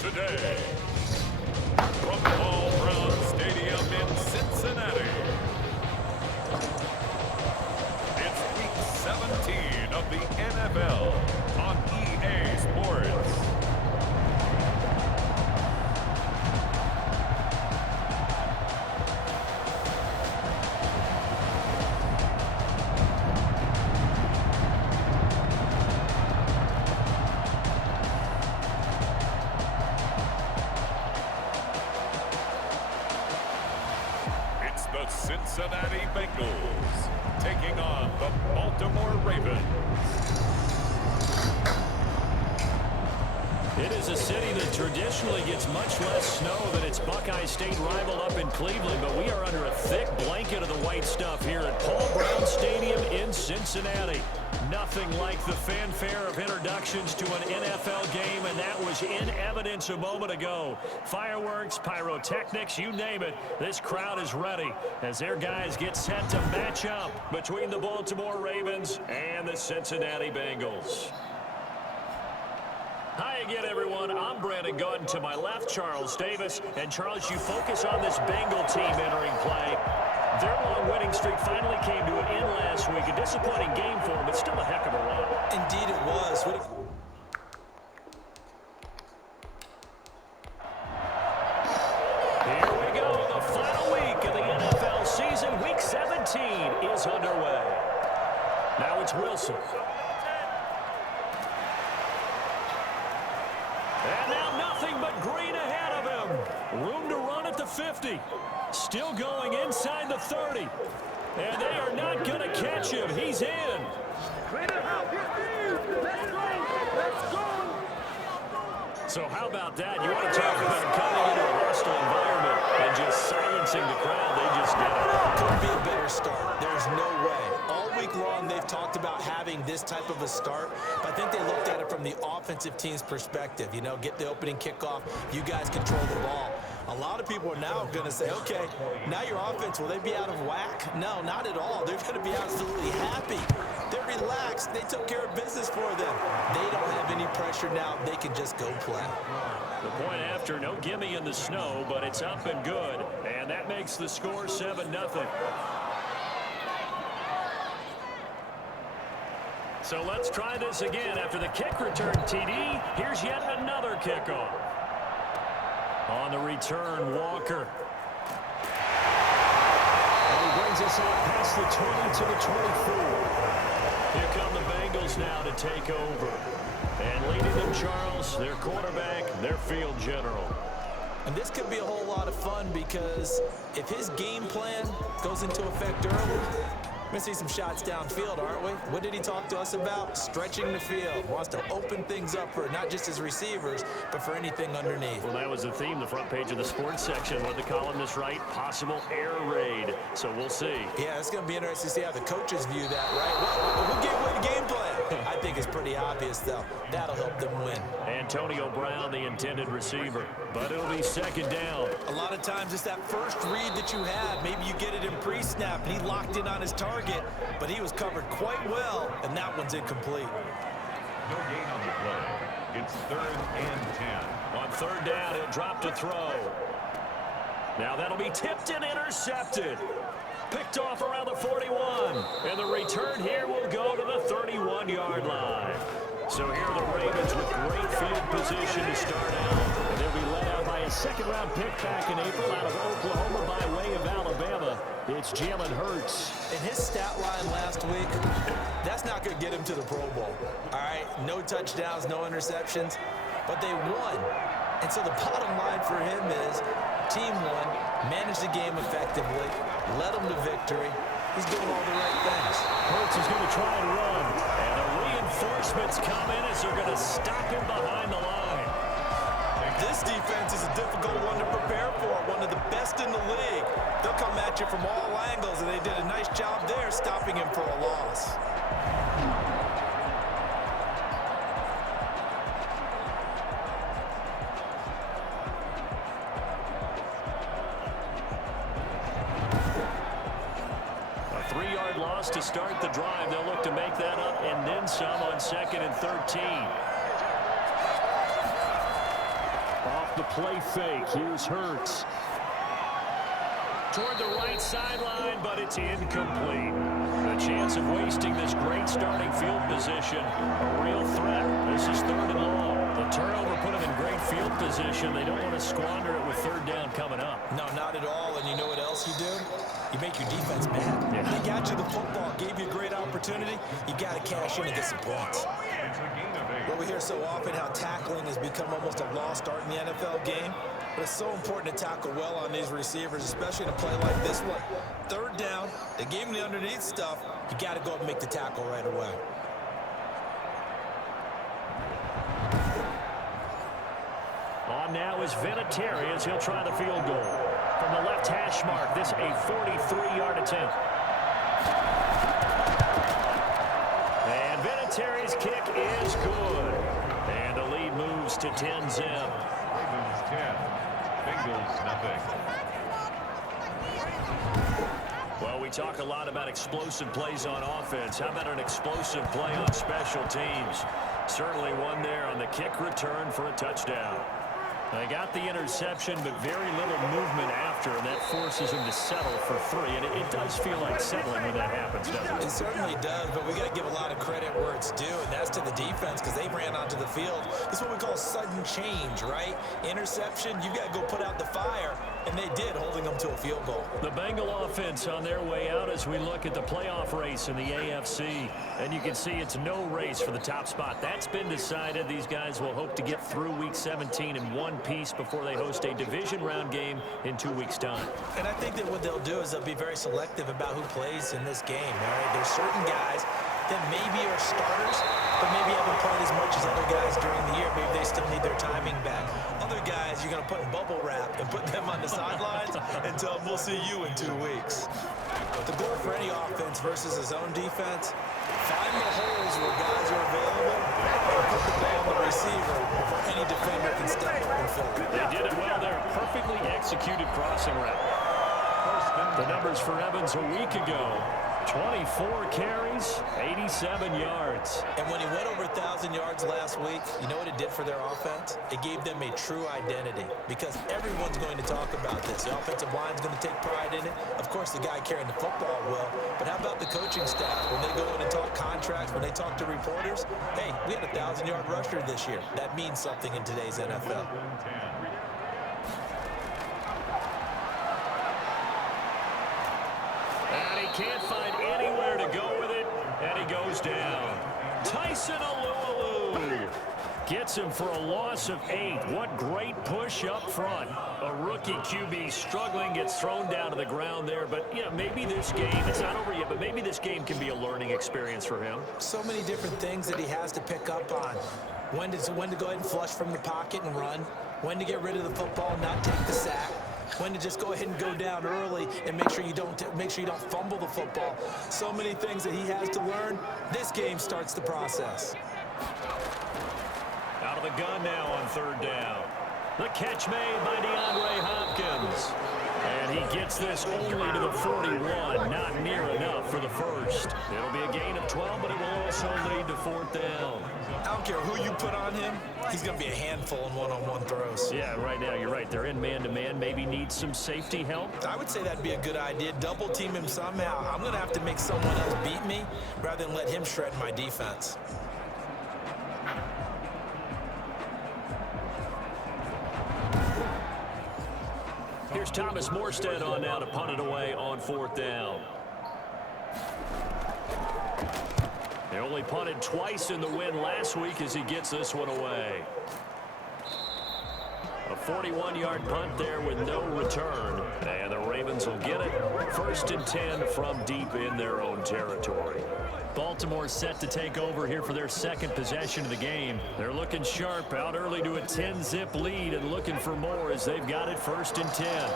today, from Paul Brown Stadium in Cincinnati, it's Week 17 of the NFL on EA Sports. The Cincinnati Bengals taking on the Baltimore Ravens. It is a city that traditionally gets much less snow than its Buckeye State rival up in Cleveland, but we are under a thick blanket of the white stuff here at Paul Brown Stadium in Cincinnati. Nothing like the fanfare of introductions to an NFL game, and that was in evidence a moment ago. Fireworks, pyrotechnics, you name it, this crowd is ready as their guys get set to match up between the Baltimore Ravens and the Cincinnati Bengals. Hi again, everyone. I'm Brandon Gordon. To my left, Charles Davis. And, Charles, you focus on this Bengal team entering play. Their long winning streak finally came to an end last week. A disappointing game for them, but still a heck of a run. Indeed it was. Here we go. The final week of the NFL season. Week 17 is underway. Now it's Wilson. And now nothing but green ahead of him. Room to run at the 50. Still going inside the 30. And they are not going to catch him. He's in. So how about that? You want to talk about coming into a hostile environment and just silencing the crowd. They just did it. Couldn't be a better start. There's no way. All week long they've talked about having this type of a start, but I think they looked at it from the offensive team's perspective. You know, get the opening kickoff. You guys control the ball. A lot of people are now going to say, okay, now your offense, will they be out of whack? No, not at all. They're going to be absolutely happy. They're relaxed. They took care of business for them. They don't have any pressure now. They can just go play. The point after, no gimme in the snow, but it's up and good. And that makes the score 7-0. So let's try this again. After the kick return, TD, here's yet another kickoff. On the return, Walker. And he brings us out past the 20 to the 24. Here come the Bengals now to take over. And leading them, Charles, their quarterback, their field general. And this could be a whole lot of fun because if his game plan goes into effect early, we're going to see some shots downfield, aren't we? What did he talk to us about? Stretching the field. Wants to open things up for not just his receivers, but for anything underneath. Well, that was the theme, the front page of the sports section. What the columnists write, possible air raid. So we'll see. Yeah, it's going to be interesting to see how the coaches view that, right? Well, who gave away the game plan? I think it's pretty obvious, though. That'll help them win. Antonio Brown, the intended receiver. But it'll be second down. A lot of times it's that first read that you have. Maybe you get it in pre-snap, and he locked in on his target, but he was covered quite well, and that one's incomplete. No gain on the play. It's 3rd and 10. On third down, he'll drop to throw. Now that'll be tipped and intercepted. Picked off around the 41. And the return here will go to the 31-yard line. So here are the Ravens with great field position to start out. And they'll be led out by a second-round pick back in April out of Oklahoma by way of Alabama. It's Jalen Hurts. In his stat line last week, that's not going to get him to the Pro Bowl. All right, no touchdowns, no interceptions, but they won. And so the bottom line for him is team won, managed the game effectively, led them to victory. He's doing all the right things. Hurts is going to try and run. And the reinforcements come in as they're going to stop him behind the line. This defense is a difficult one to prepare for, one of the best in the league. They'll come at you from all angles, and they did a nice job there stopping him for a loss. A 3-yard loss to start the drive. They'll look to make that up and then some on 2nd and 13. the play fake. Here's Hurts. Toward the right sideline, but it's incomplete. The chance of wasting this great starting field position, a real threat. This is 3rd and long. The turnover put them in great field position. They don't want to squander it with 3rd down coming up. No, not at all. And you know what else you do? You make your defense mad. Yeah. They got you the football, gave you a great opportunity. You got to cash in and get some points. Well, we hear so often how tackling has become almost a lost art in the NFL game. But it's so important to tackle well on these receivers, especially in a play like this one. 3rd down, they gave him the underneath stuff. You got to go up and make the tackle right away. On now is Vinatieri as he'll try the field goal. From the left hash mark, this a 43-yard attempt. And Vinatieri's kick is good. And the lead moves to 10-zip. Ravens 10, Bengals nothing. Well, we talk a lot about explosive plays on offense. How about an explosive play on special teams? Certainly one there on the kick return for a touchdown. They got the interception, but very little movement after, and that forces him to settle for 3. And it does feel like settling when that happens, doesn't it? It certainly does, but we got to give a lot of credit where it's due, and that's to the defense because they ran onto the field. This is what we call sudden change, right? Interception, you got to go put out the fire, and they did, holding them to a field goal. The Bengal offense on their way out as we look at the playoff race in the AFC. And you can see it's no race for the top spot. That's been decided. These guys will hope to get through Week 17 in one piece before they host a division round game in 2 weeks' time. And I think that what they'll do is they'll be very selective about who plays in this game. All right? There's certain guys that maybe are starters, but maybe haven't played as much as other guys during the year. Maybe they still need their timing back. Other guys, you're going to put in bubble wrap and put them on the sidelines and tell them, we'll see you in 2 weeks. The goal for any offense versus his own defense, find the holes where guys are available and put the ball on the receiver before any defender can step up and fill it. They did it well there. Perfectly executed crossing route. The numbers for Evans a week ago. 24 carries, 87 yards. And when he went over 1,000 yards last week, you know what it did for their offense? It gave them a true identity because everyone's going to talk about this. The offensive line's going to take pride in it. Of course, the guy carrying the football will. But how about the coaching staff? When they go in and talk contracts, when they talk to reporters, hey, we had a 1,000-yard rusher this year. That means something in today's NFL. And he can't find anywhere to go with it, and he goes down. Tyson Alualu gets him for a loss of 8. What great push up front. A rookie QB struggling, gets thrown down to the ground there. But, you know, maybe this game, it's not over yet, but maybe this game can be a learning experience for him. So many different things that he has to pick up on. When to go ahead and flush from the pocket and run. When to get rid of the football and not take the sack. When to just go ahead and go down early and make sure you don't fumble the football. So many things that he has to learn. This game starts the process. Out of the gun now on 3rd down. The catch made by DeAndre Hopkins. And he gets this only to the 41. Not near enough for the first. It'll be a gain of 12, but it will also lead to 4th down. I don't care who you put on him. He's going to be a handful in one-on-one throws. Yeah, right now you're right. They're in man-to-man. Maybe need some safety help. I would say that'd be a good idea. Double team him somehow. I'm going to have to make someone else beat me rather than let him shred my defense. Here's Thomas Morstead on now to punt it away on 4th down. They only punted twice in the win last week as he gets this one away. A 41-yard punt there with no return. And the Ravens will get it. 1st and 10 from deep in their own territory. Baltimore set to take over here for their 2nd possession of the game. They're looking sharp, out early to a 10-zip lead and looking for more as they've got it 1st and 10.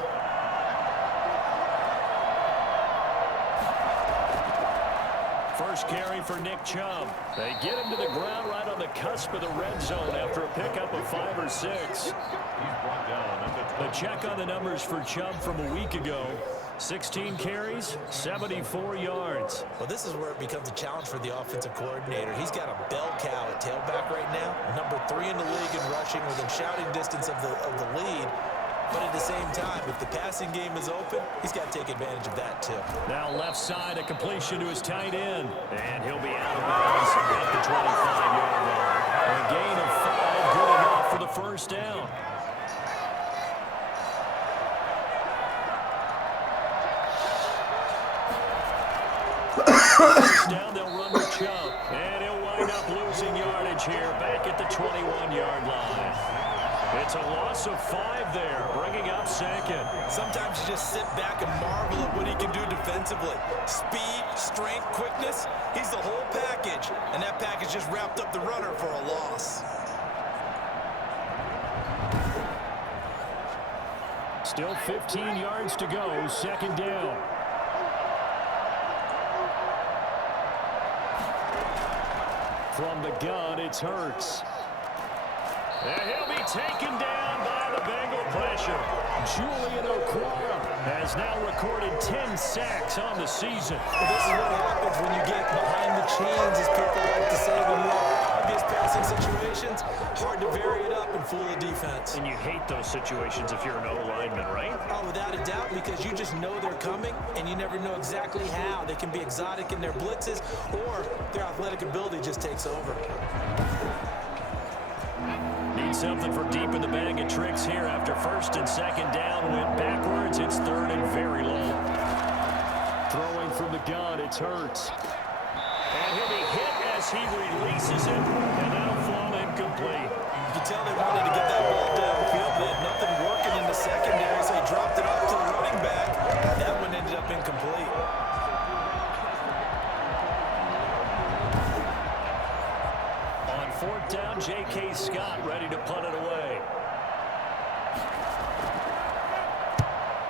First carry for Nick Chubb. They get him to the ground right on the cusp of the red zone after a pickup of 5 or 6. The check on the numbers for Chubb from a week ago. 16 carries, 74 yards. Well, this is where it becomes a challenge for the offensive coordinator. He's got a bell cow at tailback right now, number 3 in the league in rushing within shouting distance of the lead. But at the same time, if the passing game is open, he's got to take advantage of that too. Now left side, a completion to his tight end. And he'll be out of bounds at the 25-yard line. A gain of 5, good enough for the first down. First down, they'll run with Chubb. And he'll wind up losing yardage here back at the 21-yard line. It's a loss of 5 there, bringing up second. Sometimes you just sit back and marvel at what he can do defensively. Speed, strength, quickness, he's the whole package. And that package just wrapped up the runner for a loss. Still 15 yards to go, second down. From the gun, it's Hurts. And he'll be taken down by the Bengal pressure. Julian Okwara has now recorded 10 sacks on the season. Well, this is what happens when you get behind the chains, as people like to say, when you're in obvious passing situations. Hard to vary it up and fool the defense. And you hate those situations if you're an O-lineman, right? Oh, without a doubt, because you just know they're coming, and you never know exactly how. They can be exotic in their blitzes, or their athletic ability just takes over. Need something for deep in the bag of tricks here after first and second down. Went backwards. It's third and very long. Throwing from the gun, it's Hurts. And he'll be hit as he releases it, and that'll fall incomplete. You can tell they wanted to get that ball downfield. They had nothing working in the secondary, so they dropped it off to the running back. That one ended up incomplete. On fourth down, J.K. Scott ready to punt it away.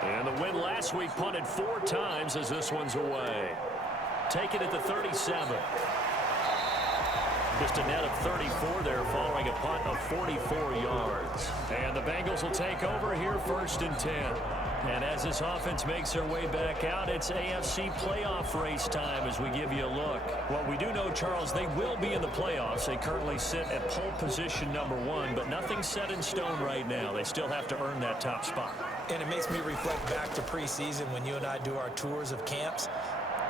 And the win last week punted 4 times as this one's away. Taken at the 37. Just a net of 34 there following a punt of 44 yards. And the Bengals will take over here first and 10. And as this offense makes their way back out, it's AFC playoff race time as we give you a look. Well, we do know, Charles, they will be in the playoffs. They currently sit at pole position number 1, but nothing's set in stone right now. They still have to earn that top spot. And it makes me reflect back to preseason when you and I do our tours of camps.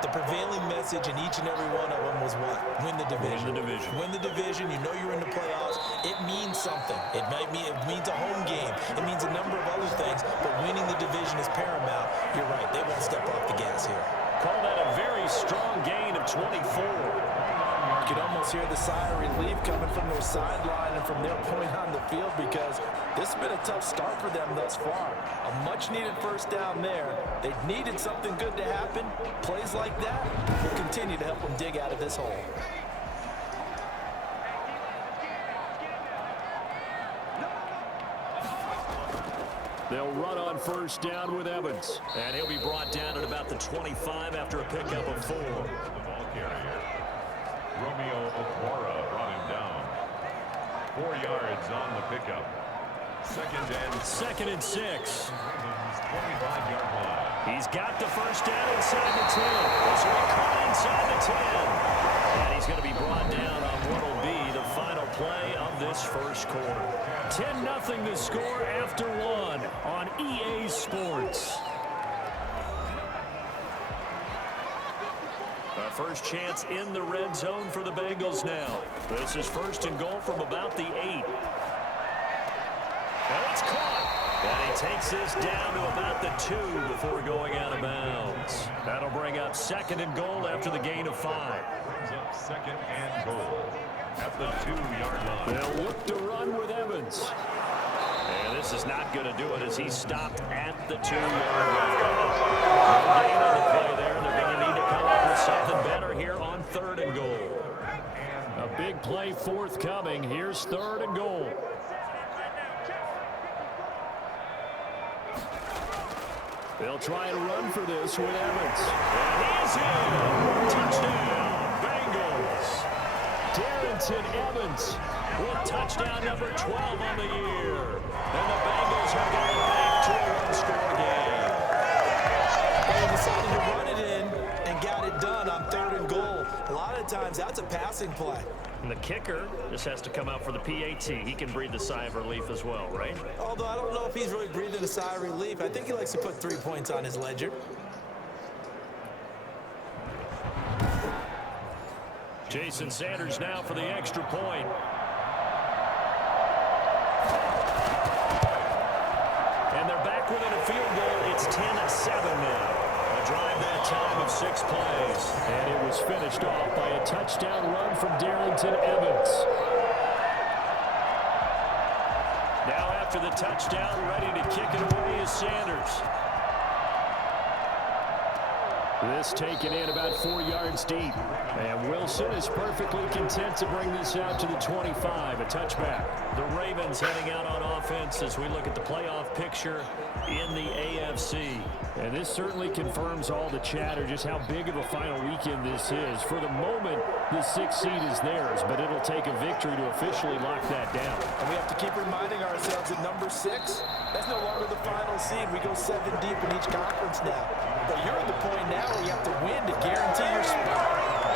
The prevailing message in each and every one of them was what? Win the division. Win the division. Win the division. You know you're in the playoffs. It means something. It means a home game. It means a number of other things, but winning the division is paramount. You're right. They won't step off the gas here. Call that a very strong gain of 24. You can almost hear the sigh of relief coming from their sideline and from their point on the field, because this has been a tough start for them thus far. A much-needed first down there. They needed something good to happen. Plays like that will continue to help them dig out of this hole. They'll run on first down with Evans. And he'll be brought down at about the 25 after a pickup of 4. The ball carrier, Romeo Okwara, brought him down. 4 yards on the pickup. Second and 6. 25-yard line. He's got the first down inside the 10. So he caught inside the 10. And he's going to be brought down on what will be the final play of this first quarter. 10-0 the score after 1 on EA Sports. A first chance in the red zone for the Bengals now. This is first and goal from about the 8. And it's caught. And he takes this down to about the 2 before going out of bounds. That'll bring up second and goal after the gain of 5. Brings up second and goal at the 2-yard line. They'll look to run with Evans. And this is not going to do it as he's stopped at the 2-yard line. No gain on the play there. They're going to need to come up with something better here on third and goal. A big play forthcoming. Here's third and goal. They'll try and run for this with Evans. And he's in. Touchdown, Bengals. Darrington Evans with touchdown number 12 on the year. And the Bengals have gone back to a one-score game. passing play. And the kicker just has to come out for the PAT. He can breathe a sigh of relief as well, right? Although I don't know if he's really breathing a sigh of relief. I think he likes to put 3 points on his ledger. Jason Sanders now for the extra point. And they're back within a field goal. It's 10-7 now. A drive that time of 6 plays. And it was finished off by a touchdown run from Darrington Evans. Now after the touchdown, ready to kick it away is Sanders. This taken in about 4 yards deep. And Wilson is perfectly content to bring this out to the 25, a touchback. The Ravens heading out on offense as we look at the playoff picture in the AFC. And this certainly confirms all the chatter, just how big of a final weekend this is. For the moment, the 6th seed is theirs, but it'll take a victory to officially lock that down. And we have to keep reminding ourselves that number 6, that's no longer the final seed. We go 7 deep in each conference now. But you're at the point now where you have to win to guarantee your spot.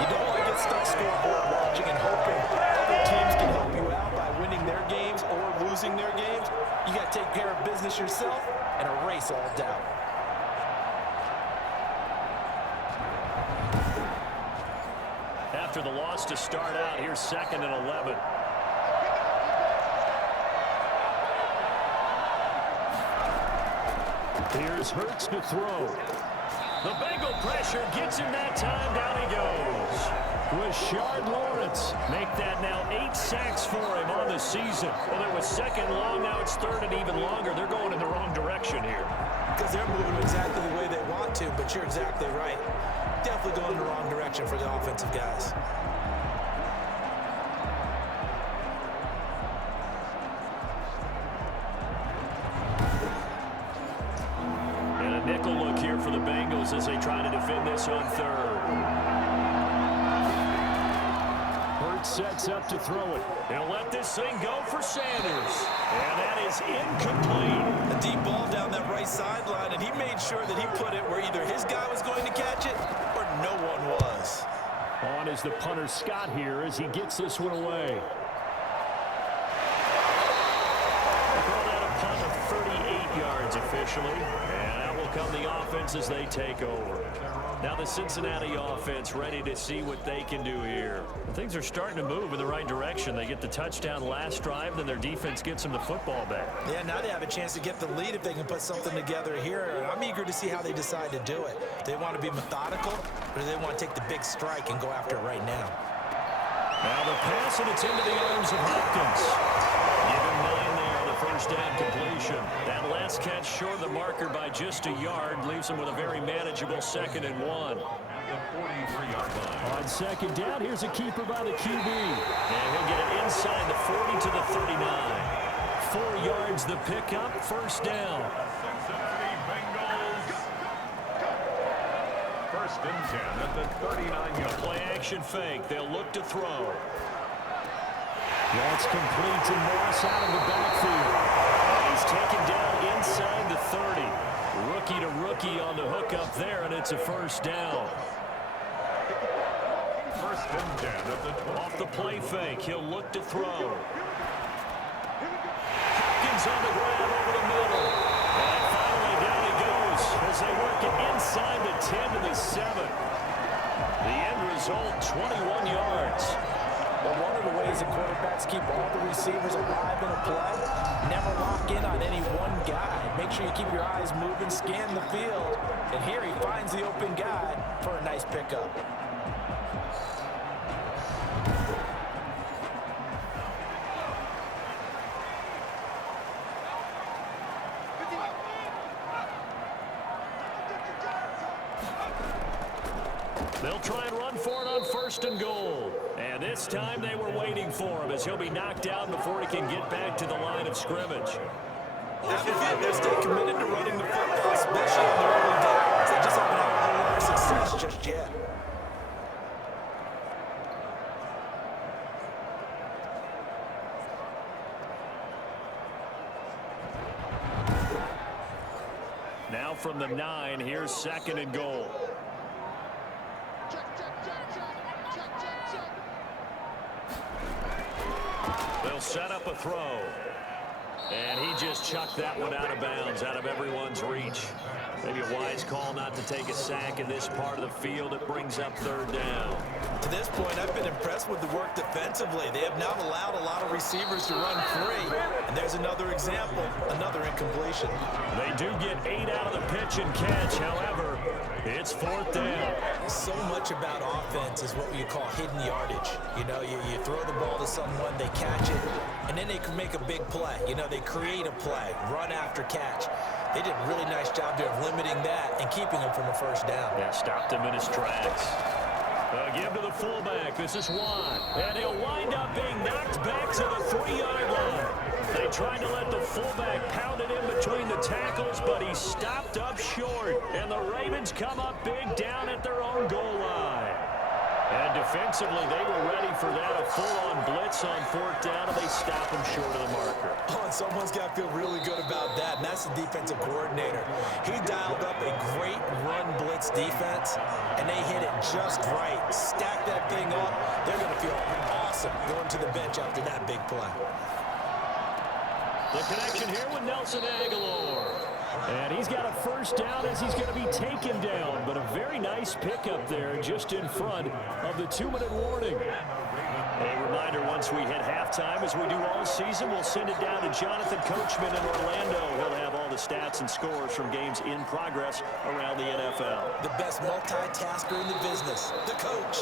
You don't want to get stuck scoreboard watching and hoping other teams can help you out by winning their games or losing their games. You got to take care of business yourself and erase all doubt. After the loss to start out, here's 2nd and 11. Here's Hurts to throw. The Bengal pressure gets him that time. Down he goes. Rashard Lawrence make that now 8 sacks for him on the season. Well, it was 2nd long. Now it's 3rd and even longer. They're going in the wrong direction here. Because they're moving exactly the way they want to, but you're exactly right. Definitely going in the wrong direction for the offensive guys. Nickel look here for the Bengals as they try to defend this on 3rd. Hurts sets up to throw it. They'll let this thing go for Sanders. And that is incomplete. A deep ball down that right sideline, and he made sure that he put it where either his guy was going to catch it or no one was. On is the punter Scott here as he gets this one away. They call that a punt of 38 yards officially. Come the offense as they take over. Now the Cincinnati offense ready to see what they can do here. Things are starting to move in the right direction. They get the touchdown last drive, then their defense gets them the football back. Yeah, now they have a chance to get the lead if they can put something together here. I'm eager to see how they decide to do it. Do they want to be methodical, or do they want to take the big strike and go after it right now? Now the pass, and it's into the arms of Hopkins. Give him 9 there on the first down completion. That last catch short of the marker by just a yard leaves him with a very manageable 2nd and 1. The 43-yard line. On 2nd down, here's a keeper by the QB. And he'll get it inside the 40 to the 39. 4 yards the pickup, 1st down. Cincinnati Bengals. 1st and 10 at the 39-yard line. Play action fake. They'll look to throw. That's complete to Moss out of the backfield. He's taken down inside the 30. Rookie to rookie on the hookup there, and it's a 1st down. 1st and 10 at the 12. Off the play fake, he'll look to throw. Hopkins on the grab over the middle. And finally down he goes as they work it inside the 10 to the 7. The end result, 21 yards. Well, one of the ways that quarterbacks keep all the receivers alive in a play, never lock in on any one guy. Make sure you keep your eyes moving, scan the field. And here he finds the open guy for a nice pickup. They'll try and run for it on 1st and goal. And this time they were waiting for him as he'll be knocked down before he can get back to the line of scrimmage. They're still committed to running the football, especially in the early downs. They just haven't had a whole lot of success just yet. Now from the 9, here's 2nd and goal. They'll set up a throw. And he just chucked that one out of bounds, out of everyone's reach. Maybe a wise call not to take a sack in this part of the field. It brings up third down. To this point, I've been impressed with the work defensively. They have not allowed a lot of receivers to run free. And there's another example, another incompletion. They do get 8 out of the pitch and catch. However, it's fourth down. So much about offense is what you call hidden yardage. You know, you throw the ball to someone, they catch it, and then they can make a big play. You know, they create a play, run after catch. They did a really nice job there of limiting that and keeping him from a first down. Yeah, stopped him in his tracks. Give to the fullback. This is Watt. And he'll wind up being knocked back to the 3-yard line. They tried to let the fullback pound it in between the tackles, but he stopped up short. And the Ravens come up big down at their own goal line. And defensively, they were ready for that, a full-on blitz on fourth down, and they stop him short of the marker. Oh, and someone's got to feel really good about that, and that's the defensive coordinator. He dialed up a great run blitz defense, and they hit it just right. Stack that thing up. They're going to feel awesome going to the bench after that big play. The connection here with Nelson Aguilar. And he's got a first down as he's going to be taken down. But a very nice pickup there just in front of the 2-minute warning. A reminder, once we hit halftime, as we do all season, we'll send it down to Jonathan Coachman in Orlando. He'll have all the stats and scores from games in progress around the NFL. The best multitasker in the business, the coach.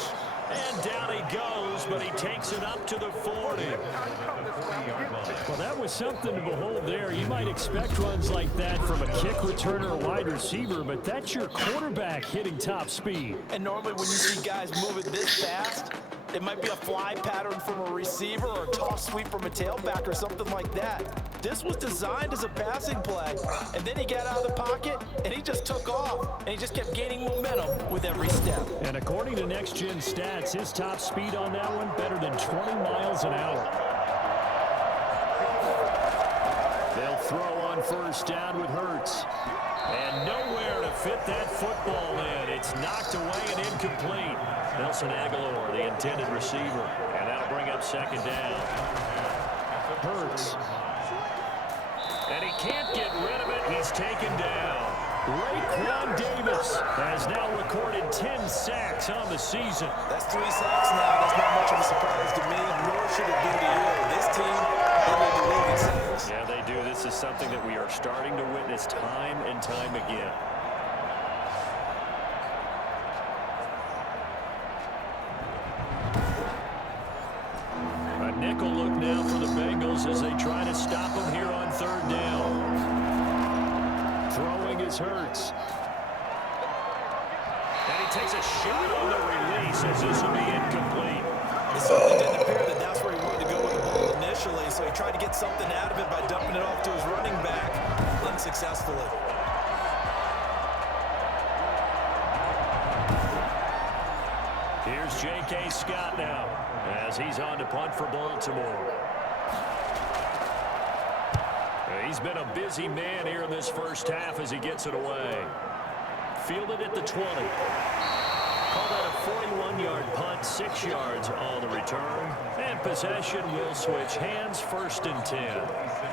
And down he goes, but he takes it up to the 40. Well, that was something to behold there. You might expect runs like that from a kick returner or wide receiver, but that's your quarterback hitting top speed. And normally when you see guys move it this fast, it might be a fly pattern from a receiver or a toss sweep from a tailback or something like that. This was designed as a passing play, and then he got out of the pocket, and he just took off, and he just kept gaining momentum with every step. And according to Next Gen Stats, his top speed on that one better than 20 miles an hour. They'll throw on first down with Hurts. And nowhere to fit that football in. It's knocked away and incomplete. Nelson Aguilar, the intended receiver. And that'll bring up second down. Hurts. And he can't get rid of it. He's taken down. Raekwon Davis has now recorded 10 sacks on the season. That's 3 sacks now. That's not much of a surprise to me, nor should it be to you. This team, they need to lead in sacks. Yeah, they do. This is something that we are starting to witness time and time again. A nickel look now for the Bengals as they try to stop him here on third down. Throwing is Hurts. And he takes a shot on the release as this will be incomplete. It certainly didn't appear that that's where he wanted to go with the ball initially, so he tried to get something out of it by dumping it off to his running back unsuccessfully. Here's J.K. Scott now as he's on to punt for Baltimore. He's been a busy man here in this first half as he gets it away. Fielded at the 20. Call that a 41-yard punt, 6 yards on the return. And possession will switch hands, first and 10.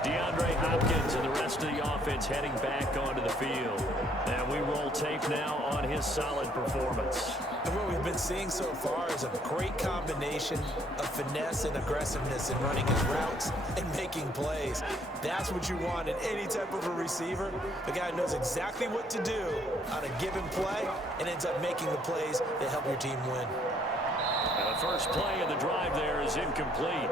DeAndre Hopkins and the rest of the offense heading back onto the field. And we roll tape now on his solid performance. And what we've been seeing so far is a great combination of finesse and aggressiveness in running his routes and making plays. That's what you want in any type of a receiver. The guy knows exactly what to do on a given play and ends up making the plays that help your team win. And the first play of the drive there is incomplete.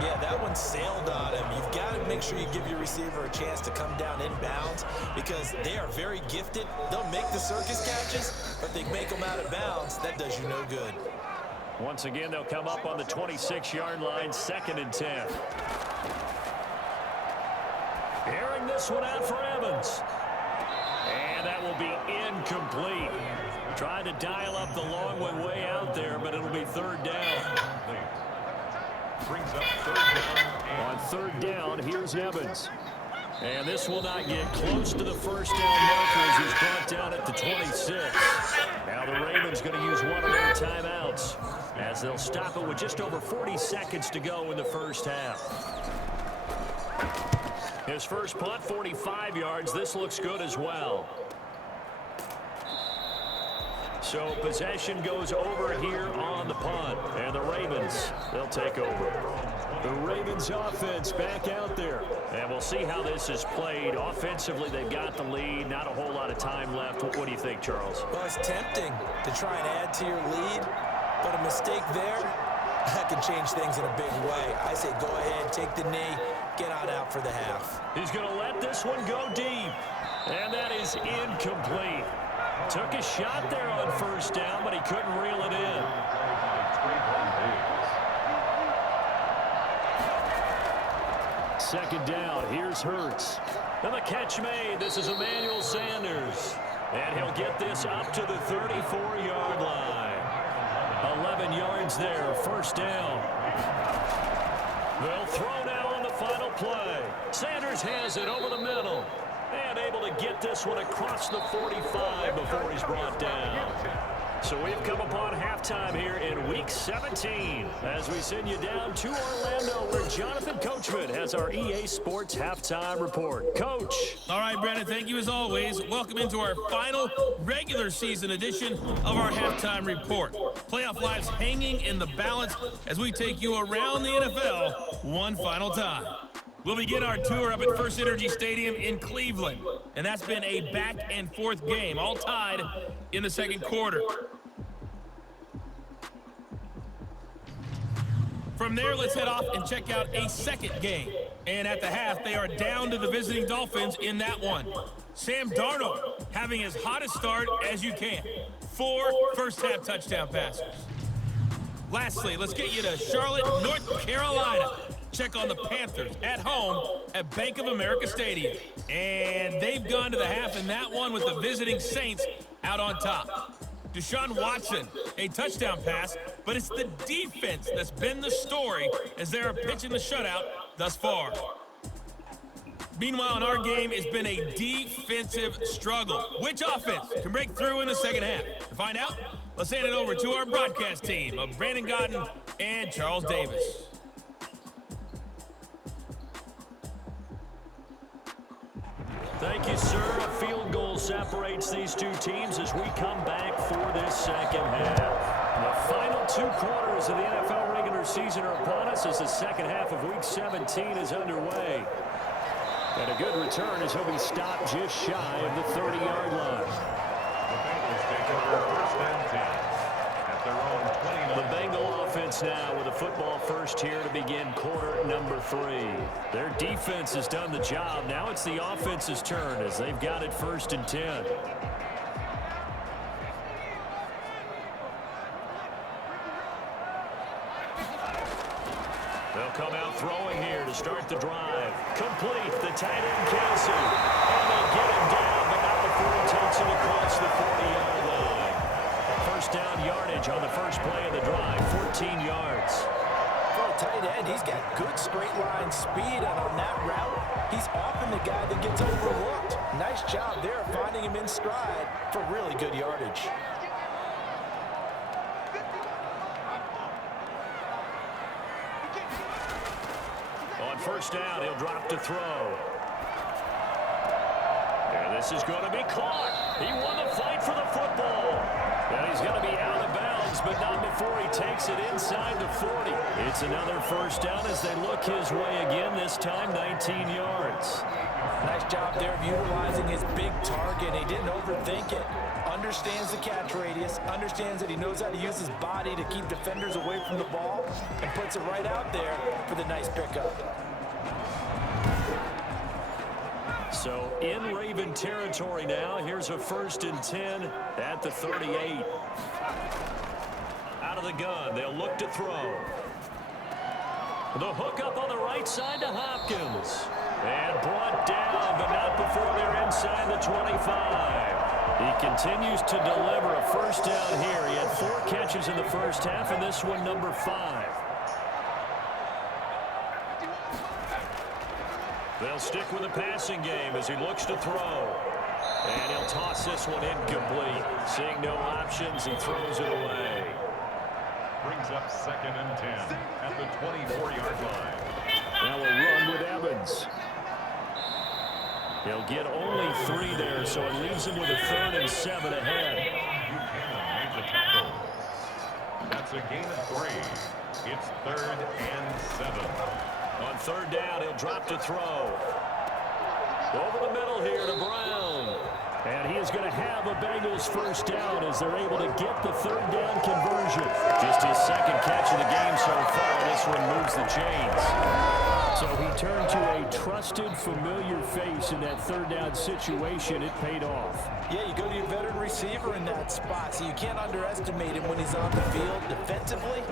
Yeah, that one sailed on him. You've got to make sure you give your receiver a chance to come down inbounds because they are very gifted. They'll make the circus catches, but they make them out of bounds. That does you no good. Once again, they'll come up on the 26-yard line, 2nd and 10. Airing this one out for Evans. And that will be incomplete. Trying to dial up the long one way out there, but it'll be third down. Brings up third down. On third down, here's Evans. And this will not get close to the first down marker as he's brought down at the 26. Now the Ravens going to use one of their timeouts as they'll stop it with just over 40 seconds to go in the first half. His first punt, 45 yards. This looks good as well. So possession goes over here on the punt. And the Ravens, they'll take over. The Ravens offense back out there. And we'll see how this is played. Offensively, they've got the lead. Not a whole lot of time left. What do you think, Charles? Well, it's tempting to try and add to your lead. But a mistake there, that can change things in a big way. I say go ahead, take the knee, get on out for the half. He's going to let this one go deep. And that is incomplete. Took a shot there on first down, but he couldn't reel it in. Second down, here's Hurts. And the catch made. This is Emmanuel Sanders. And he'll get this up to the 34-yard line. 11 yards there, first down. They'll throw now on the final play. Sanders has it over the middle. And able to get this one across the 45 before he's brought down. So we've come upon halftime here in Week 17 as we send you down to Orlando where Jonathan Coachman has our EA Sports Halftime Report. Coach. All right, Brandon, thank you as always. Welcome into our final regular season edition of our Halftime Report. Playoff lives hanging in the balance as we take you around the NFL one final time. We'll begin our tour up at First Energy Stadium in Cleveland. And that's been a back-and-forth game, all tied in the second quarter. From there, let's head off and check out a second game. And at the half, they are down to the visiting Dolphins in that one. Sam Darnold having as hot a start as you can. 4 first-half touchdown passes. Lastly, let's get you to Charlotte, North Carolina. Check on the Panthers at home at Bank of America Stadium. And they've gone to the half in that one with the visiting Saints out on top. Deshaun Watson, a touchdown pass, but it's the defense that's been the story as they're pitching the shutout thus far. Meanwhile, in our game, it's been a defensive struggle. Which offense can break through in the second half? To find out, let's hand it over to our broadcast team of Brandon Godden and Charles Davis. Thank you, sir. A field goal separates these two teams as we come back for this second half. The final 2 quarters of the NFL regular season are upon us as the second half of Week 17 is underway. And a good return as he'll be stopped just shy of the 30-yard line. The Bengals take over first and 10 at their own 29. The Bengal offense now with a football first here to begin quarter number 3. Their defense has done the job. Now it's the offense's turn as they've got it first and 10. They'll come out throwing here to start the drive. Complete the tight end Kelsey. And they get him down, but not before he takes it across the 40-yard line. First down yardage on the first play of the drive, 14 yards. For a tight end, he's got good straight line speed, and on that route, he's often the guy that gets overlooked. Nice job there finding him in stride for really good yardage. On first down, he'll drop to throw. And this is going to be caught. He won the fight for the football. And he's going to be out of bounds, but not before he takes it inside the 40. It's another first down as they look his way again, this time 19 yards. Nice job there of utilizing his big target. He didn't overthink it. Understands the catch radius, understands that he knows how to use his body to keep defenders away from the ball, and puts it right out there for the nice pickup. So in Raven territory now, here's a first and 10 at the 38. Out of the gun, they'll look to throw. The hook up on the right side to Hopkins. And brought down, but not before they're inside the 25. He continues to deliver a first down here. He had 4 catches in the first half, and this one number 5. They'll They'll stick with the passing game as he looks to throw. And he'll toss this one incomplete. Seeing no options, he throws it away. Brings up 2nd and 10 at the 24-yard line. Now a run with Evans. He'll get only 3 there, so it leaves him with a 3rd and 7 ahead. Buchanan made the tackle. That's a gain of 3. It's 3rd and 7. On 3rd down, he'll drop to throw. Over the middle here to Brown. And he is going to have a Bengals 1st down as they're able to get the 3rd down conversion. Just his 2nd catch of the game so far. This one moves the chains. So he turned to a trusted, familiar face in that 3rd down situation. It paid off. Yeah, you go to your veteran receiver in that spot, so you can't underestimate him when he's on the field defensively.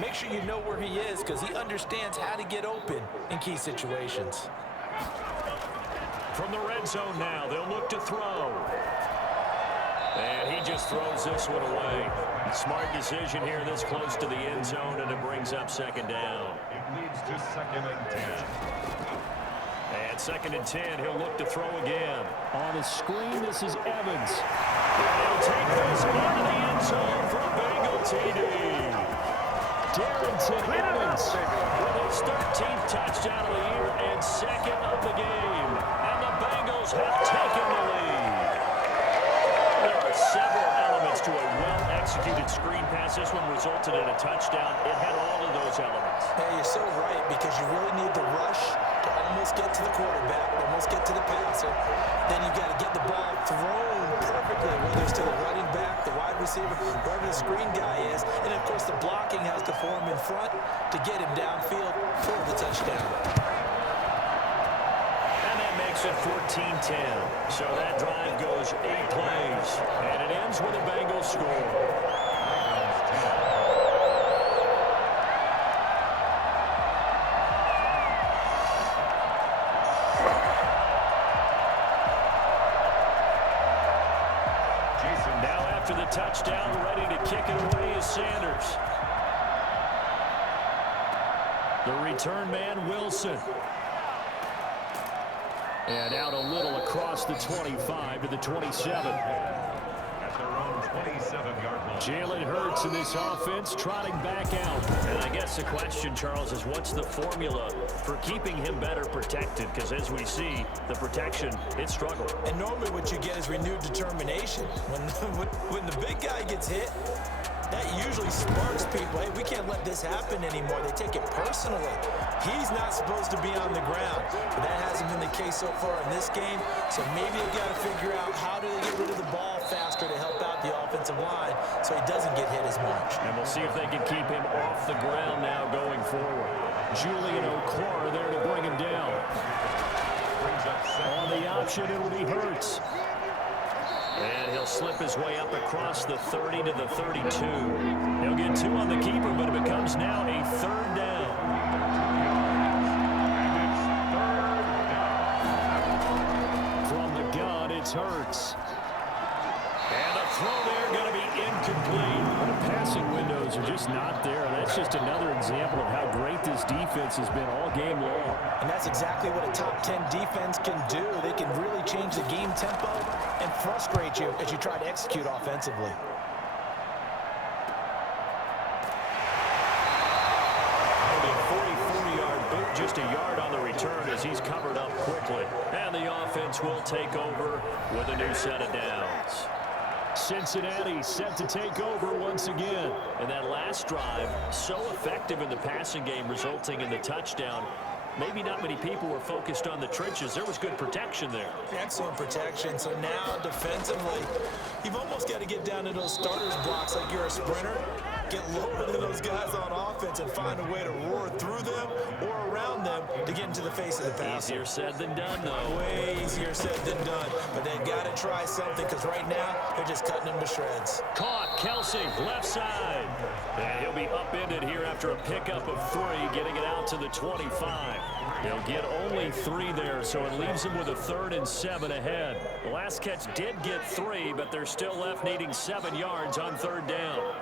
Make sure you know where he is because he understands how to get open in key situations. From the red zone now, they'll look to throw. And he just throws this one away. Smart decision here this close to the end zone, and it brings up 2nd down. It leads to 2nd and 10. And 2nd and 10, he'll look to throw again. On the screen, this is Evans. And he'll take this into the end zone for a Bengal TD. Darrington Evans With his 13th touchdown of the year and 2nd of the game. And the Bengals have taken the lead. There are several elements to a well-executed screen pass. This one resulted in a touchdown. It had all of those elements. Yeah, you're so right because you really need the rush to almost get to the quarterback, almost get to the passer. Then you've got to get the ball thrown perfectly, whether it's to the running back, the wide receiver, wherever the screen guy is. And, of course, the blocking has to form in front to get him downfield for the touchdown. And that makes it 14-10. So that drive goes 8 plays. And it ends with a Bengals score. After the touchdown, ready to kick it away is Sanders. The return man, Wilson. And out a little across the 25 to the 27. At their own 27-yard line. Jalen Hurts in this offense trotting back out. And I guess the question, Charles, is what's the formula for keeping him better protected? Because as we see, the protection, it struggled. And normally what you get is renewed determination. When the big guy gets hit, that usually sparks people. Hey, we can't let this happen anymore. They take it personally. He's not supposed to be on the ground. But that hasn't been the case so far in this game. So maybe you've got to figure out how do they get rid of the ball faster to help out the offensive line so he doesn't get hit as much. And we'll see if they can keep him off the ground now going forward. Julian O'Connor there to bring him down. On the option, it will be Hurts. And he'll slip his way up across the 30 to the 32. He'll get 2 on the keeper, but it becomes now a 3rd down. From the gun, it's Hurts. And the throw there going to be incomplete. The passing windows are just not there. That's just another example of how great this defense has been all game long. And that's exactly what a top 10 defense can do. They can really change the game tempo and frustrate you as you try to execute offensively. A 44-yard boot, just a yard on the return as he's covered up quickly. And the offense will take over with a new set of downs. Cincinnati set to take over once again. And that last drive, so effective in the passing game, resulting in the touchdown. Maybe not many people were focused on the trenches. There was good protection there. Excellent protection. So now defensively, you've almost got to get down to those starters blocks like you're a sprinter. Get lower than those guys on offense and find a way to roar through them or around them to get into the face of the passer. Easier said than done, though. Way easier said than done. But they've got to try something because right now they're just cutting them to shreds. Caught, Kelsey, left side. And he'll be upended here after a pickup of 3, getting it out to the 25. He'll get only 3 there, so it leaves him with a 3rd and 7 ahead. The last catch did get 3, but they're still left needing 7 yards on 3rd down.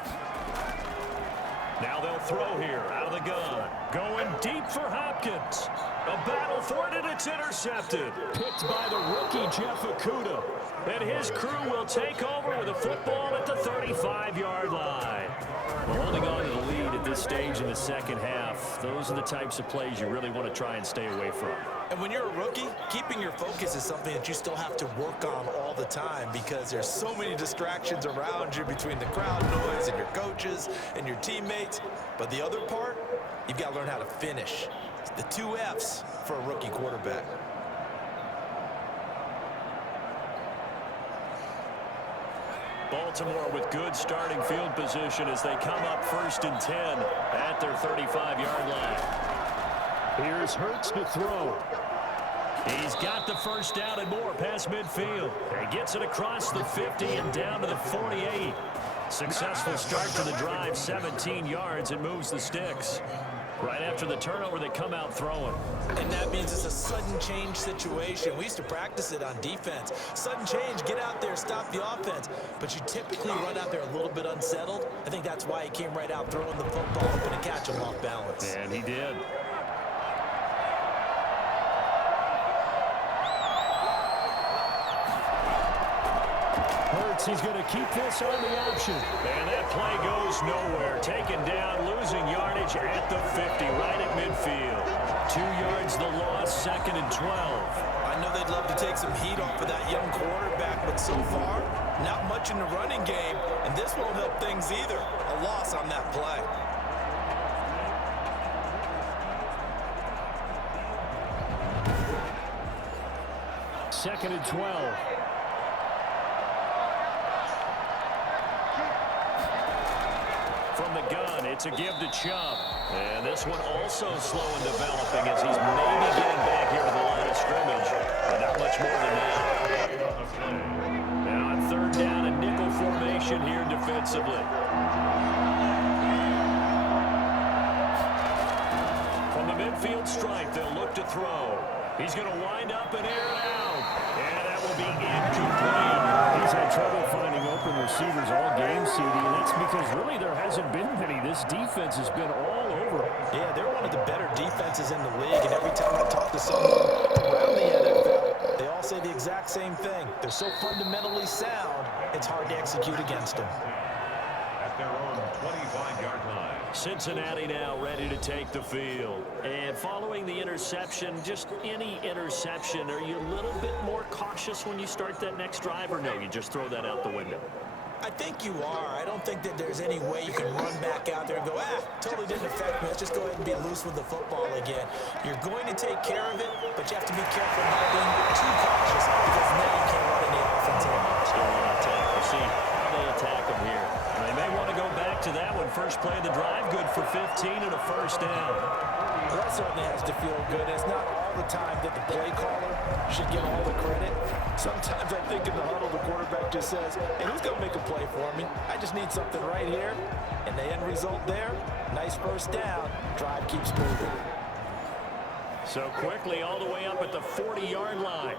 Now they'll throw here out of the gun. Going deep for Hopkins. A battle for it, and it's intercepted. Picked by the rookie, Jeff Okudah. And his crew will take over with a football at the 35-yard line. Well, holding on to the lead at this stage in the second half, those are the types of plays you really want to try and stay away from. And when you're a rookie, keeping your focus is something that you still have to work on all the time because there's so many distractions around you between the crowd noise and your coaches and your teammates. But the other part, you've got to learn how to finish. It's the 2 F's for a rookie quarterback. Baltimore with good starting field position as they come up 1st and 10 at their 35-yard line. Here's Hurts to throw. He's got the first down and more past midfield. He gets it across the 50 and down to the 48. Successful start to the drive, 17 yards, and moves the sticks. Right after the turnover, they come out throwing. And that means it's a sudden change situation. We used to practice it on defense. Sudden change, get out there, stop the offense. But you typically run out there a little bit unsettled. I think that's why he came right out throwing the football, hoping to catch him off balance. And he did. Hurts, he's going to keep this on the option. And that play goes nowhere. Taken down, losing yardage at the 50, right at midfield. 2 yards the loss, 2nd and 12. I know they'd love to take some heat off of that young quarterback, but so far, not much in the running game, and this won't help things either. A loss on that play. Second and 12. From the gun, it's a give to Chubb. And this one also slow in developing as he's maybe getting back here to the line of scrimmage. But not much more than that. Now on 3rd down and nickel formation here defensively. From the midfield stripe, they'll look to throw. He's going to wind up and air it out. And that will be incomplete. He's had trouble finding open receivers all game, CD, and that's because really there hasn't been many. This defense has been all over. Yeah, they're one of the better defenses in the league, and every time I talk to someone around the NFL, they all say the exact same thing. They're so fundamentally sound, it's hard to execute against them. At their own 25-yard line. Cincinnati now ready to take the field. And following the interception, just any interception, are you a little bit more cautious when you start that next drive, or no, you just throw that out the window? I think you are. I don't think that there's any way you can run back out there and go, totally didn't affect me. Let's just go ahead and be loose with the football again. You're going to take care of it, but you have to be careful not being too cautious because now you can't run any offense at all. Still on attack. We'll see how they attack them here. They may want to go back to that one. First play of the drive, good for 15 and a first down. Well, that certainly has to feel good. It's not all the time that the play caller should get all the credit. Sometimes I think in the huddle, the quarterback just says, hey, who's going to make a play for me? I just need something right here. And the end result there, nice first down. Drive keeps moving. So quickly all the way up at the 40-yard line.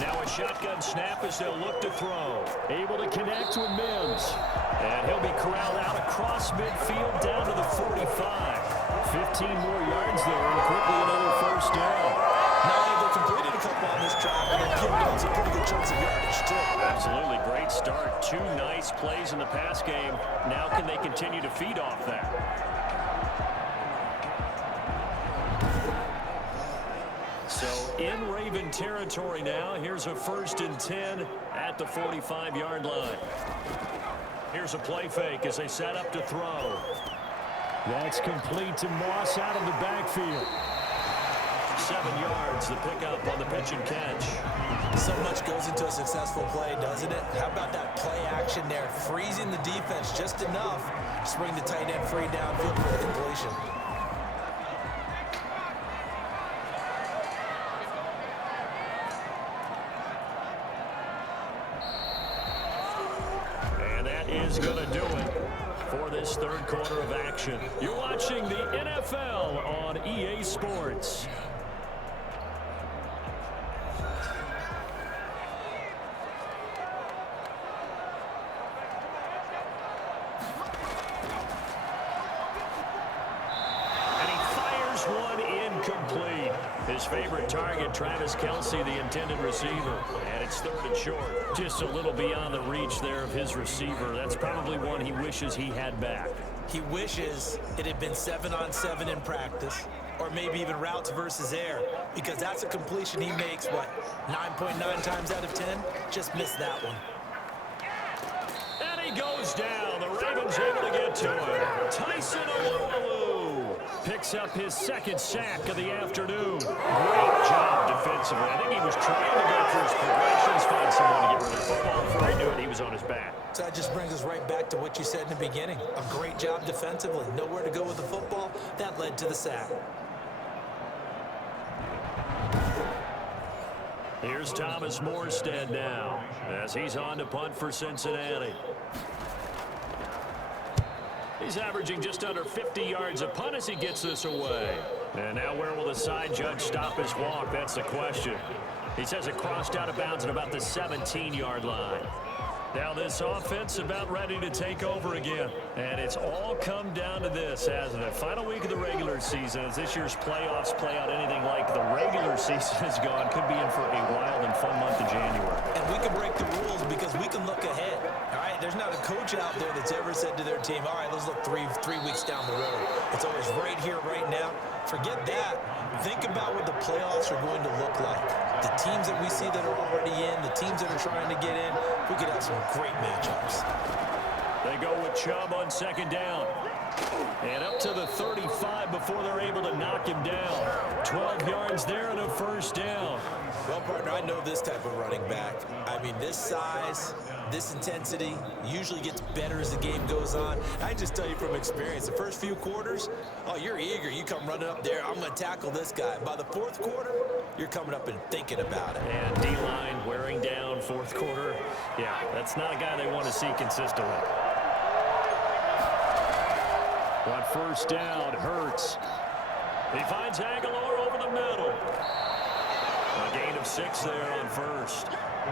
Now a shotgun snap as they'll look to throw. Able to connect with Mims. And he'll be corralled out across midfield down to the 45. 15 more yards there and quickly another first down. Now they completed a couple on this drive and then peeled out some pretty good chunks of yardage too. Absolutely great start. 2 nice plays in the pass game. Now can they continue to feed off that? So in Raven territory now. Here's a 1st and 10 at the 45-yard line. Here's a play fake as they set up to throw. That's complete to Moss out of the backfield. 7 yards, the pickup on the pitch and catch. So much goes into a successful play, doesn't it? How about that play action there? Freezing the defense just enough to bring the tight end free downfield for the completion. And that is going to do it for this 3rd quarter of action. You're watching the NFL on EA Sports. one incomplete. His favorite target, Travis Kelce, the intended receiver. And it's 3rd and short. Just a little beyond the reach there of his receiver. That's probably one he wishes he had back. He wishes it had been 7-on-7 in practice, or maybe even routes versus air, because that's a completion he makes, 9.9 times out of 10? Just missed that one. And he goes down. The Ravens able to get to him. Tyson Alualu picks up his 2nd sack of the afternoon. Great job defensively. I think he was trying to go through his progressions, find someone to get rid of the football. Before he knew it, he was on his back. So that just brings us right back to what you said in the beginning. A great job defensively. Nowhere to go with the football. That led to the sack. Here's Thomas Morstead now as he's on to punt for Cincinnati. He's averaging just under 50 yards a punt as he gets this away. And now where will the side judge stop his walk? That's the question. He says it crossed out of bounds at about the 17-yard line. Now this offense about ready to take over again. And it's all come down to this, hasn't it? Final week of the regular season. As this year's playoffs play out anything like the regular season has gone, could be in for a wild and fun month of January. And we can break the rules because we can look ahead. All right, there's not a coach out there that's ever said to their team, all right, let's look three weeks down the road. It's always right here, right now. Forget that. Think about what the playoffs are going to look like. The teams that we see that are already in, the teams that are trying to get in, we could have some great matchups. They go with Chubb on 2nd down. And up to the 35 before they're able to knock him down. 12 yards there and a 1st down. Well, partner, I know this type of running back. I mean, this size, this intensity usually gets better as the game goes on. I just tell you from experience, the first few quarters, oh, you're eager. You come running up there, I'm going to tackle this guy. By the 4th quarter, you're coming up and thinking about it. And D-line wearing down 4th quarter. Yeah, that's not a guy they want to see consistently. On 1st down, Hurts. He finds Aguilar over the middle. A gain of 6 there on 1st.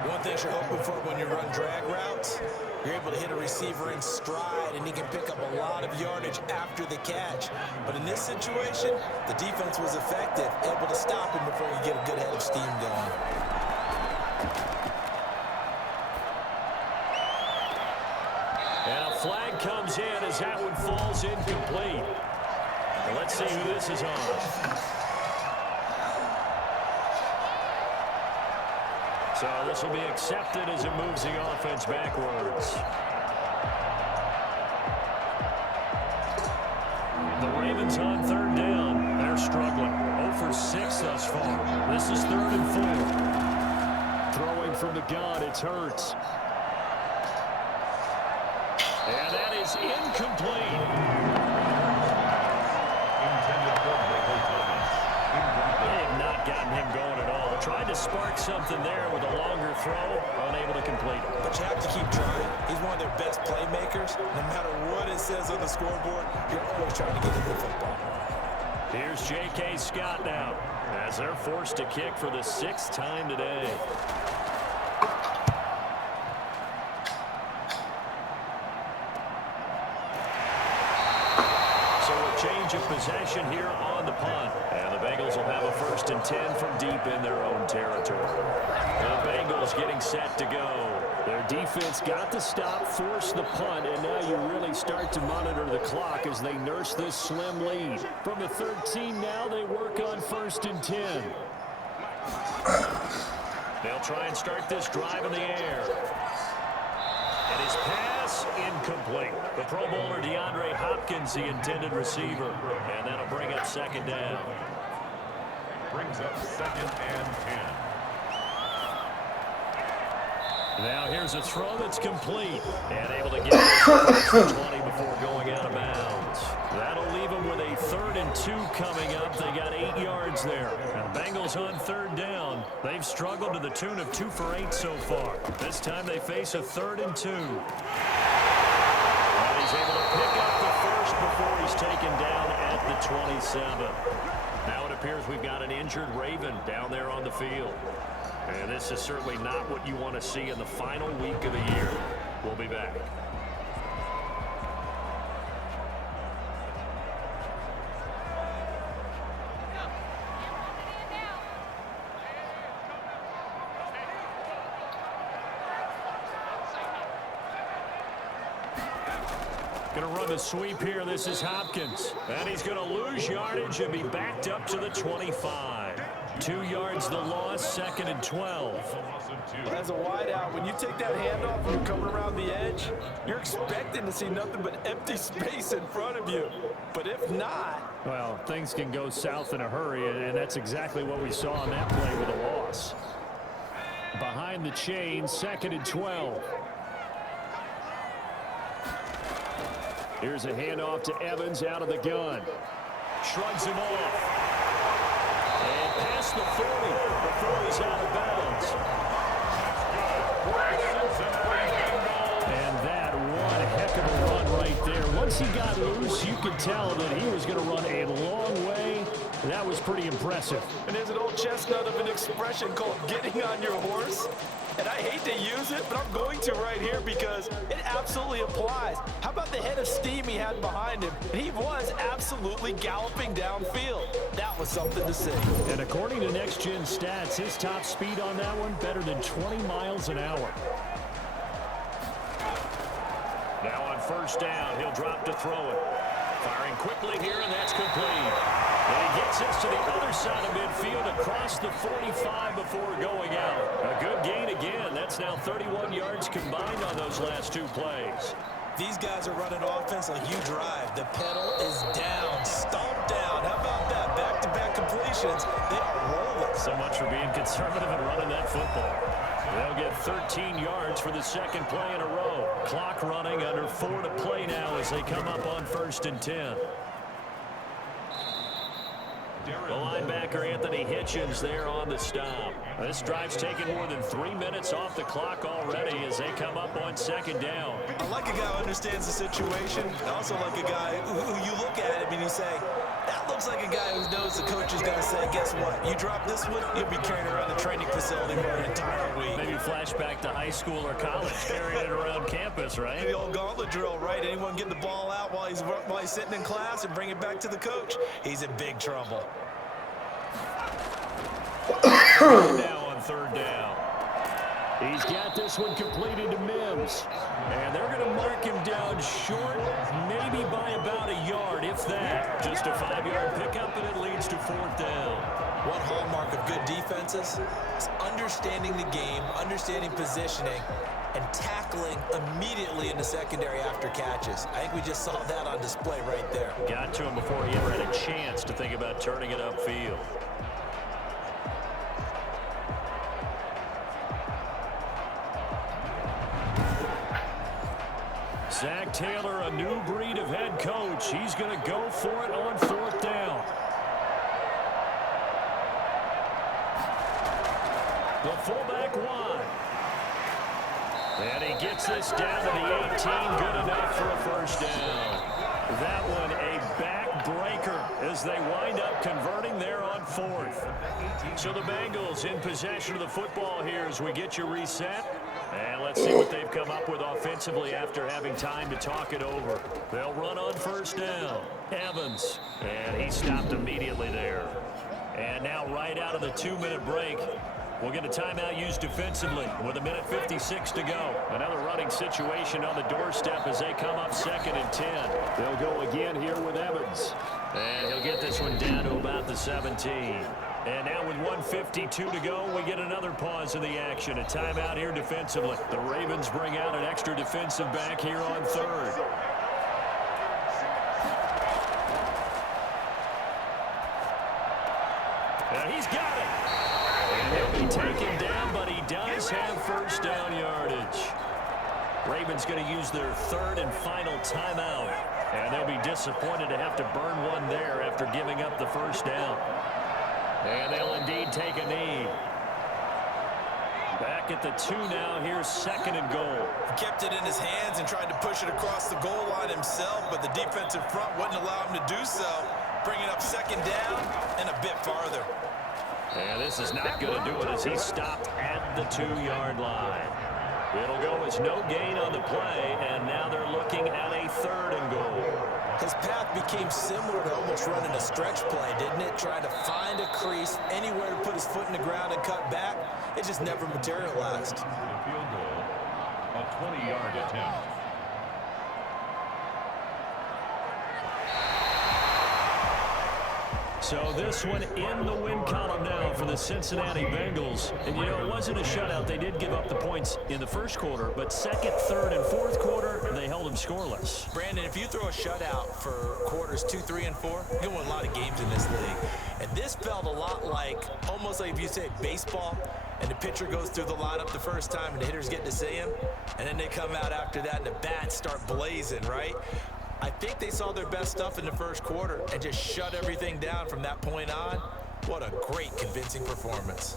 One thing you're hoping for when you run drag routes, you're able to hit a receiver in stride, and he can pick up a lot of yardage after the catch. But in this situation, the defense was effective, able to stop him before you get a good head of steam going. And a flag comes in as that one falls incomplete. Well, let's see who this is on. So this will be accepted as it moves the offense backwards. The Ravens on 3rd down. They're struggling. 0 for 6 thus far. This is 3rd and 4. Throwing from the gun, it's Hurts. And that is incomplete. Intended for Michael Thomas. They have not gotten him going at all. Tried to spark something there with a longer throw, unable to complete it. But you have to keep trying. He's one of their best playmakers. No matter what it says on the scoreboard, you're always trying to get him the football. Here's J.K. Scott now as they're forced to kick for the 6th time today. So a change of possession here on the punt. And the Bengals will have a 1st and 10 from deep in their own territory. The Bengals getting set to go. Their defense got the stop, forced the punt, and now you really start to monitor the clock as they nurse this slim lead. From the 13 now, they work on 1st and 10. They'll try and start this drive in the air. And his pass incomplete. The Pro Bowler DeAndre Hopkins, the intended receiver. And that'll bring up 2nd down. Brings up 2nd and 10. Now here's a throw that's complete. And able to get this 20 before going out of bounds. That'll leave them with a 3rd and 2 coming up. They got 8 yards there. And the Bengals on 3rd down. They've struggled to the tune of 2 for 8 so far. This time they face a 3rd and 2. And he's able to pick up the 1st before he's taken down at the 27. Now it appears we've got an injured Raven down there on the field. And this is certainly not what you want to see in the final week of the year. We'll be back. Going to run the sweep here. This is Hopkins. And he's going to lose yardage and be backed up to the 25. 2 yards the loss, 2nd and 12. As a wideout, when you take that handoff and you're coming around the edge, you're expecting to see nothing but empty space in front of you. But if not... Well, things can go south in a hurry, and that's exactly what we saw on that play with a loss. Behind the chain, 2nd and 12. Here's a handoff to Evans out of the gun. Shrugs him off. And past the 40 before he's out of bounds. And that one heck of a run right there. Once he got loose, you could tell that he was going to run a long way. That was pretty impressive. And there's an old chestnut of an expression called getting on your horse. And I hate to use it, but I'm going to right here because it absolutely applies. How about the head of steam he had behind him? He was absolutely galloping downfield. That was something to see. And according to Next Gen Stats, his top speed on that one better than 20 miles an hour. Now on 1st down, he'll drop to throw it. Firing quickly here, and that's complete. And he gets us to the other side of midfield across the 45 before going out. A good gain again. That's now 31 yards combined on those last 2 plays. These guys are running offense like you drive. The pedal is down, stomped down. How about that? Back-to-back completions. They are rolling. So much for being conservative and running that football. They'll get 13 yards for the 2nd play in a row. Clock running, under 4 to play now as they come up on 1st and 10. The linebacker, Anthony Hitchens, there on the stop. This drive's taken more than 3 minutes off the clock already as they come up on 2nd down. I like a guy who understands the situation. I also like a guy who you look at him and you say, that looks like a guy who knows the coach is going to say, guess what? You drop this one, you'll be carrying around the training facility for an entire week. Maybe flashback to high school or college, carrying it around campus, right? The old gauntlet drill, right? Anyone get the ball out while he's sitting in class and bring it back to the coach? He's in big trouble. Now on 3rd down. He's got this one completed to Mims. And they're going to mark him down short, maybe by about a yard, if that. Just a 5-yard pickup, and it leads to 4th down. One hallmark of good defenses is understanding the game, understanding positioning, and tackling immediately in the secondary after catches. I think we just saw that on display right there. Got to him before he ever had a chance to think about turning it upfield. Zach Taylor, a new breed of head coach. He's going to go for it on 4th down. The fullback wide. And he gets this down to the 18. Good enough for a 1st down. That one a backbreaker as they wind up converting there on 4th. So the Bengals in possession of the football here as we get you reset. And let's see what they've come up with offensively after having time to talk it over. They'll run on 1st down. Evans. And he stopped immediately there. And now right out of the 2-minute break, we'll get a timeout used defensively with 1:56 to go. Another running situation on the doorstep as they come up 2nd and 10. They'll go again here with Evans. And he'll get this one down to about the 17. And now with 1:52 to go, we get another pause in the action. A timeout here defensively. The Ravens bring out an extra defensive back here on 3rd. And he's got it. And he'll be taken down, but he does have 1st down yardage. Ravens going to use their 3rd and final timeout. And they'll be disappointed to have to burn one there after giving up the 1st down. And they'll indeed take a knee. Back at the 2 now. Here's 2nd and goal. He kept it in his hands and tried to push it across the goal line himself, but the defensive front wouldn't allow him to do so. Bringing up 2nd down and a bit farther. And this is not going to do it as he stopped at the 2-yard line. It'll go as no gain on the play, and now they're looking at a 3rd and goal. His path became similar to almost running a stretch play, didn't it? Trying to find a crease, anywhere to put his foot in the ground and cut back. It just never materialized. The field goal, a 20-yard attempt. So this one in the win column now for the Cincinnati Bengals. And, you know, it wasn't a shutout. They did give up the points in the first quarter, but second, third, and fourth quarter, they held them scoreless. Brandon, if you throw a shutout for quarters 2, 3, and 4, you're going to win a lot of games in this league. And this felt a lot like, almost like if you say baseball, and the pitcher goes through the lineup the first time and the hitters get to see him, and then they come out after that and the bats start blazing, right? I think they saw their best stuff in the first quarter and just shut everything down from that point on. What a great, convincing performance.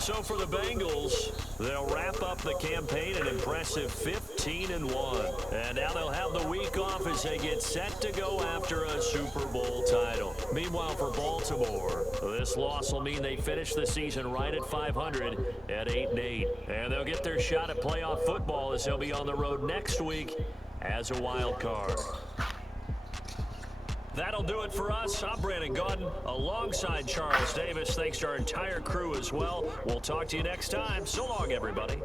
So for the Bengals, they'll wrap up the campaign an impressive 15-1. And now they'll have the week off as they get set to go after a Super Bowl title. Meanwhile, for Baltimore, this loss will mean they finish the season right at 500 at 8-8. And they'll get their shot at playoff football as they'll be on the road next week as a wild card. That'll do it for us. I'm Brandon Gaudin alongside Charles Davis. Thanks to our entire crew as well. We'll talk to you next time. So long, everybody.